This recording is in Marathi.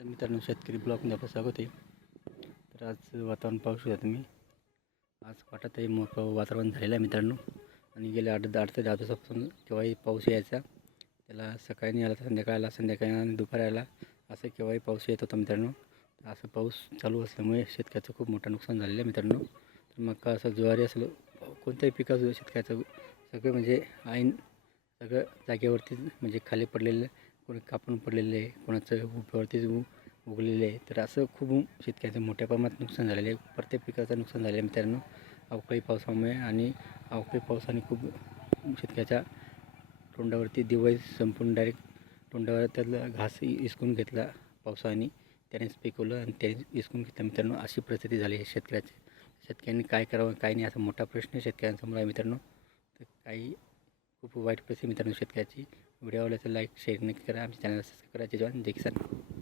तर मित्रांनो, शेतकरी ब्लॉगमध्ये आपलं स्वागत आहे. तर आज वातावरण पाहू शकता तुम्ही. आज वाटत आहे मोकळं वातावरण झालेलं आहे मित्रांनो. आणि गेल्या 8 ते 10 दिवसापासून केव्हाही पाऊस यायचा, त्याला सकाळी नाही आला तर संध्याकाळी आला, संध्याकाळी आणि दुपारी आला, असं केव्हाही पाऊस येत होता मित्रांनो. असं पाऊस चालू असल्यामुळे शेतकऱ्याचं खूप मोठं नुकसान झालेलं आहे मित्रांनो. तर मका असं ज्वारी असलं कोणत्याही पिकाचं शेतकऱ्याचं सगळं म्हणजे ऐन सगळं जागेवरतीच म्हणजे खाली पडलेलं, कोणी कापून पडलेलं आहे, कोणाचं उभ्यावरतीच उगलेलं आहे. तर असं खूप शेतकऱ्याचं मोठ्या प्रमाणात नुकसान झालेलं आहे. प्रत्येक पिकाचं नुकसान झालं आहे मित्रांनो अवकाळी पावसामुळे. आणि अवकाळी पावसाने खूप शेतकऱ्याच्या तोंडावरती दिवाळी संपून डायरेक्ट तोंडावर त्यातला घास हिसकून घेतला पावसाने, त्यानेच पिकवलं आणि त्याने हिसकून घेतलं मित्रांनो. अशी परिस्थिती झाली आहे शेतकऱ्याची. शेतकऱ्यांनी काय करावं काय नाही असा मोठा प्रश्न शेतकऱ्यांसमोर आहे मित्रांनो. तर काही खूप वाईट परिस्थिती मित्रांनो शेतकऱ्याची. व्हिडिओ आवडला तर लाईक शेअर नक्की करा. आमच्या चॅनलला सबस्क्राईब करा. जय जवान जय किसान.